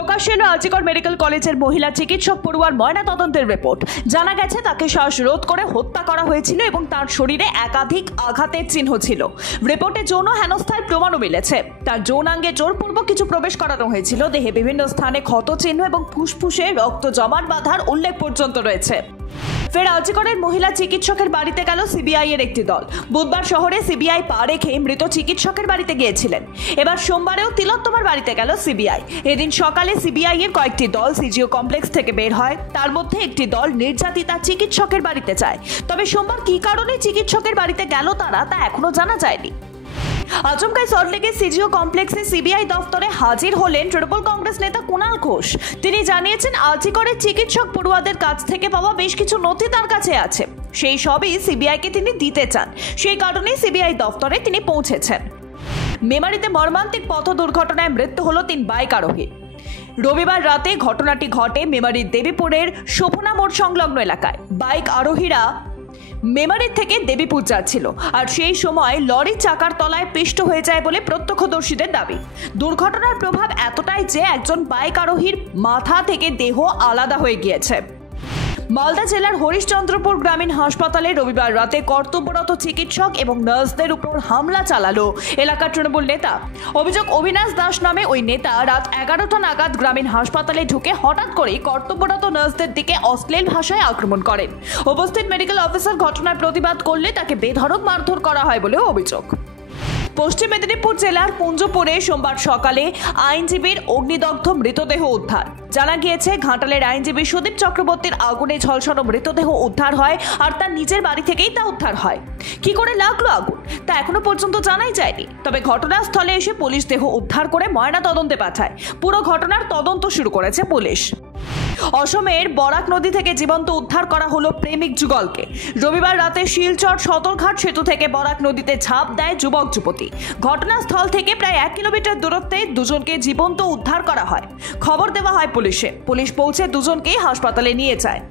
প্রকাশ এলো আরজিকর মেডিকেল কলেজের মহিলা চিকিৎসক পড়ুয়ার ময়না তদন্তের রিপোর্ট। জানা গেছে তাকে শ্বাসরোধ করে হত্যা করা হয়েছিল এবং তার শরীরে একাধিক আঘাতের চিহ্ন ছিল। রিপোর্টে যৌন হেনস্থার প্রমাণও মিলেছে। তার যৌনাঙ্গে জোরপূর্বক কিছু প্রবেশ করানো হয়েছিল। দেহে বিভিন্ন স্থানে ক্ষত চিহ্ন এবং ফুসফুসে রক্ত জমাট বাঁধার উল্লেখ পর্যন্ত রয়েছে। ফের আরজিকরের মহিলা চিকিৎসকের বাড়িতে গেল সিবিআই এর একটি দল। বুধবার শহরে সিবিআই পা রেখে মৃত চিকিৎসকের বাড়িতে গিয়েছিলেন। এবার সোমবারেও তিলোত্তমার বাড়িতে গেল সিবিআই। এদিন সকালে সিবিআই এর কয়েকটি দল সিজিও কমপ্লেক্স থেকে বের হয়। তার মধ্যে একটি দল নির্যাতিতা চিকিৎসকের বাড়িতে যায়। তবে সোমবার কী কারণে চিকিৎসকের বাড়িতে গেল তারা তা এখনো জানা যায়নি। আচমকাই সল্টলেকের সিজিও কমপ্লেক্সে সিবিআই দফতরে হাজির হলেন তৃণমূল কংগ্রেস নেতা কুণাল ঘোষ। তিনি জানিয়েছেন আরজিকরের চিকিৎসক পড়ুয়াদের কাছ থেকে পাওয়া বেশ কিছু নথি তার কাছে আছে। সেই সবই সিবিআইকে তিনি দিতে চান। সেই কারণেই সিবিআই দফতরে তিনি পৌঁছেছেন। মেমারিতে মর্মান্তিক পথ দুর্ঘটনায় মৃত্যু হলো 3 বাইক আরোহীর। রবিবার রাতে ঘটনাটি ঘটে মেমারির দেবীপুরের শোভনা মোড় সংলগ্ন এলাকায়। বাইক আরোহীরা মেমারির থেকে দেবীপুর যাচ্ছিল, আর সেই সময় লরির চাকার তলায় পিষ্ট হয়ে যায় বলে প্রত্যক্ষদর্শীদের দাবি। দুর্ঘটনার প্রভাব এতটাই যে একজন বাইক আরোহীর মাথা থেকে দেহ আলাদা হয়ে গিয়েছে। মালদা জেলার হরিশ্চন্দ্রপুর গ্রামীণ হাসপাতালে রবিবার রাতে কর্তব্যরত চিকিৎসক এবং নার্সদের উপর হামলা চালালো এলাকার তৃণমূল নেতা। অভিযোগ, অবিনাশ দাস নামে ওই নেতা রাত 11টা নাগাদ গ্রামীণ হাসপাতালে ঢুকে হঠাৎ করেই কর্তব্যরত নার্সদের দিকে অশ্লীল ভাষায় আক্রমণ করেন। উপস্থিত মেডিকেল অফিসার ঘটনার প্রতিবাদ করলে তাকে বেধড়ক মারধর করা হয় বলেও অভিযোগ। পশ্চিম মেদিনীপুর জেলার পুঞ্জপুরে সোমবার সকালে আইনজীবীর অগ্নিদগ্ধ মৃতদেহ উদ্ধার। জানা গিয়েছে ঘাটালের আইনজীবী সুদীপ চক্রবর্তীর আগুনে ঝলসানো মৃতদেহ উদ্ধার হয়, আর তার নিজের বাড়ি থেকেই তা উদ্ধার হয়। কি করে লাগলো আগুন তা এখনো পর্যন্ত জানাই যায়নি। তবে ঘটনাস্থলে এসে পুলিশ দেহ উদ্ধার করে ময়না তদন্তে পাঠায়। পুরো ঘটনার তদন্ত শুরু করেছে পুলিশ। অসমের বরাক নদী থেকে জীবন্ত উদ্ধার করা হলো প্রেমিক যুগলকে। রবিবার রাতে শিলচর সদরঘাট সেতু থেকে বরাক নদীতে ঝাঁপ দেয় যুবক যুবতী। ঘটনাস্থল থেকে প্রায় 1 কিলোমিটার দূরত্বে দুজনকে জীবন্ত উদ্ধার করা হয়। খবর দেওয়া হয় পুলিশে। পুলিশ পৌঁছে দুজনকেই হাসপাতালে নিয়ে যায়।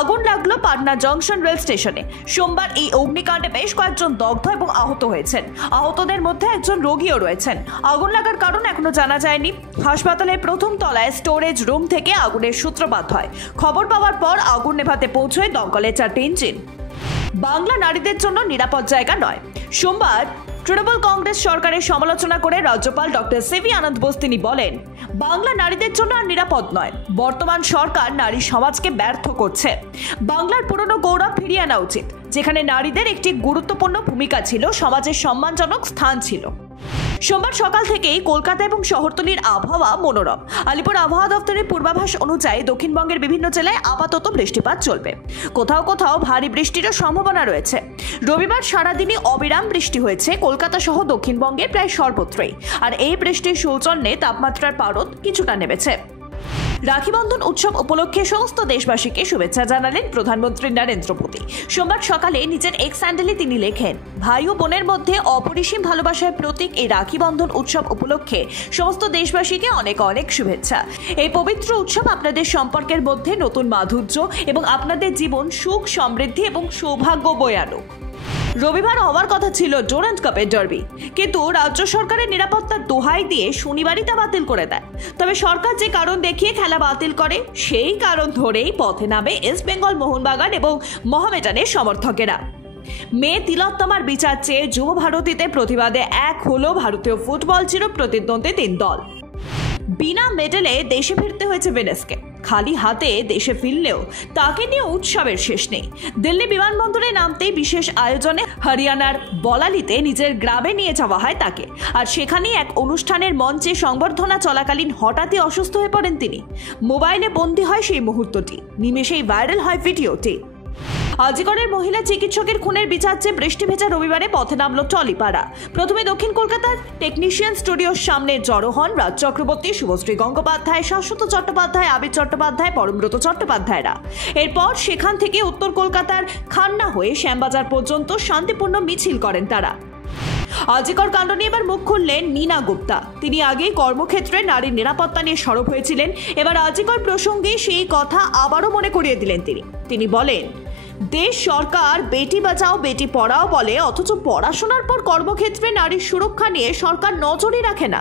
আগুন লাগলো পাটনা জংশন রেল স্টেশনে। সোমবার এই অগ্নিকাণ্ডে বেশ কয়েকজন দগ্ধ এবং আহত হয়েছেন। আহতদের মধ্যে একজন রোগীও রয়েছেন। আগুন লাগার কারণ এখনো জানা যায়নি। হাসপাতালের প্রথম তলায় স্টোরেজ রুম থেকে আগুনের সূত্রপাত হয়। খবর পাওয়ার পর আগুন নেভাতে পৌঁছয় দমকলের 4টি ইঞ্জিন। বাংলা নারীদের জন্য নিরাপদ জায়গা নয়। সোমবার তৃণমূল কংগ্রেস সরকারের সমালোচনা করে রাজ্যপাল ডক্টর সিভি আনন্দ বোস তিনি বলেন, বাংলা নারীদের জন্য আর নিরাপদ নয়। বর্তমান সরকার নারী সমাজকে ব্যর্থ করছে। বাংলার পুরনো গৌরব ফিরিয়ে আনা উচিত, যেখানে নারীদের একটি গুরুত্বপূর্ণ ভূমিকা ছিল, সমাজের সম্মানজনক স্থান ছিল। সোমবার সকাল থেকেই কলকাতা এবং শহরতলির আবহাওয়া মনোরম। আলিপুর আবহাওয়া দপ্তরের পূর্বাভাস অনুযায়ী দক্ষিণবঙ্গের বিভিন্ন জেলায় আপাতত বৃষ্টিপাত চলবে। কোথাও কোথাও ভারী বৃষ্টিরও সম্ভাবনা রয়েছে। রবিবার সারাদিনই অবিরাম বৃষ্টি হয়েছে কলকাতা সহ দক্ষিণবঙ্গের প্রায় সর্বত্রই। আর এই বৃষ্টির সৌজন্যে তাপমাত্রার পারদ কিছুটা নেমেছে। রাখি বন্ধন উৎসব উপলক্ষে সমস্ত দেশবাসীকে শুভেচ্ছা জানালেন প্রধানমন্ত্রী নরেন্দ্র মোদী। সোমবার সকালে নিজের এক্স হ্যান্ডেলে তিনি লেখেন, ভাই ও বোনের মধ্যে অপরিসীম ভালোবাসার প্রতীক এই রাখি বন্ধন উৎসব উপলক্ষে সমস্ত দেশবাসীকে অনেক অনেক শুভেচ্ছা। এই পবিত্র উৎসব আপনাদের সম্পর্কের মধ্যে নতুন মাধুর্য এবং আপনাদের জীবন সুখ, সমৃদ্ধি এবং সৌভাগ্য বয়ে আনুক। রবিবার হওয়ার কথা ছিল ডুরান্ড কাপের ডার্বি, কিন্তু রাজ্য সরকারের নিরাপত্তার দোহাই দিয়ে শনিবারই তা বাতিল করে দেয়। তবে সরকার যে কারণ দেখিয়ে খেলা বাতিল করে, সেই কারণ ধরেই পথে নামে ইস্ট বেঙ্গল, মোহনবাগান এবং মোহামেডানের সমর্থকেরা। মেয়ে তিলোত্তমার বিচার চেয়ে যুব ভারতীতে প্রতিবাদে এক হলো ভারতীয় ফুটবল চির প্রতিদ্বন্দ্বী 3 দল। বিনা মেডেলে দেশে ফিরতে হয়েছে ভেনাসকে। খালি হাতে দেশে ফিরলেও তাকে নিয়ে উৎসবের শেষ নেই। দিল্লি বিমানবন্দরে নামতেই বিশেষ আয়োজনে হরিয়ানার বলালিতে নিজের গ্রামে নিয়ে যাওয়া হয় তাকে। আর সেখানেই এক অনুষ্ঠানের মঞ্চে সংবর্ধনা চলাকালীন হঠাৎই অসুস্থ হয়ে পড়েন তিনি। মোবাইলে বন্দী হয় সেই মুহূর্তটি। নিমেষেই ভাইরাল হয় ভিডিওটি। আরজিকরের মহিলা চিকিৎসকের খুনের বিচার চেয়ে বৃষ্টি ভেজা রবিবারে পথে নামলো টলিপাড়া। প্রথমে দক্ষিণ কলকাতার টেকনিশিয়ান স্টুডিওর সামনে জড়ো হন রাজ চক্রবর্তী, শুভশ্রী গঙ্গোপাধ্যায়, শাশ্বত চট্টোপাধ্যায়, আবির চট্টোপাধ্যায়, পরমব্রত চট্টোপাধ্যায়রা। এরপর সেখান থেকে উত্তর কলকাতার খান্না হয়ে শ্যামবাজার পর্যন্ত শান্তিপূর্ণ মিছিল করেন তারা। আরজিকর কাণ্ড নিয়ে এবার মুখ খুললেন নীনা গুপ্তা। তিনি আগেই কর্মক্ষেত্রে নারীর নিরাপত্তা নিয়ে সরব হয়েছিলেন। এবার আরজিকর প্রসঙ্গে সেই কথা আবারও মনে করিয়ে দিলেন তিনি বলেন, দেশ সরকার বেটি বাঁচাও বেটি পড়াও বলে, অথচ পড়াশোনার পর কর্মক্ষেত্রে নারীর সুরক্ষা নিয়ে সরকার নজরই রাখে না।